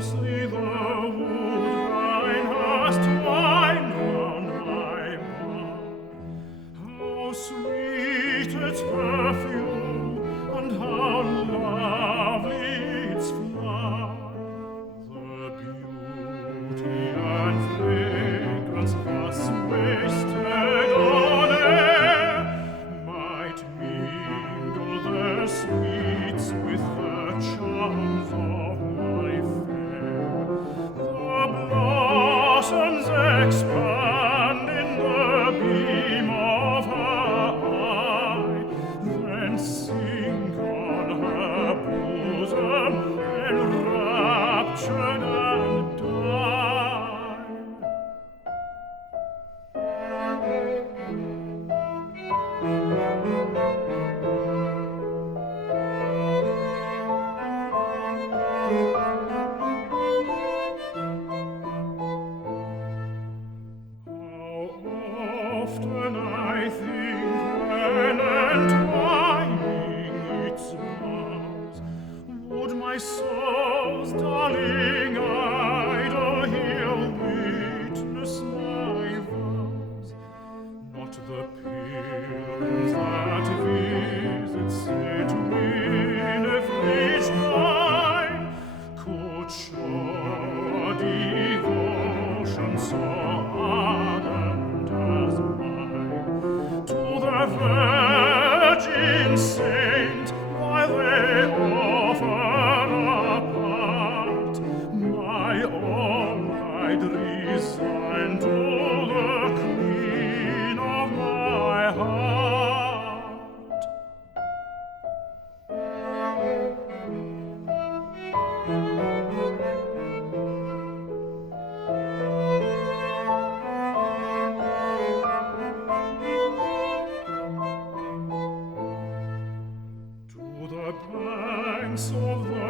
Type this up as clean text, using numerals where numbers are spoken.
closely the wood thine hast twined round my brow. How sweet its perfume, and how lovely its flower! The beauty and fragrance thus wasted on air might mingle their sweets with the charms of my fair. The blossoms expand in the beam of her eye, then sink on her bosom enraptured and die. How often I think when entwining its boughs, would my soul's darling idol here witness my vows, not the pilgrims that visit St. Winifred shrine could show a devotion so ardent as mine to the virgin saint, while they offer apart my all I'd resign to the Queen of my heart. To the banks of the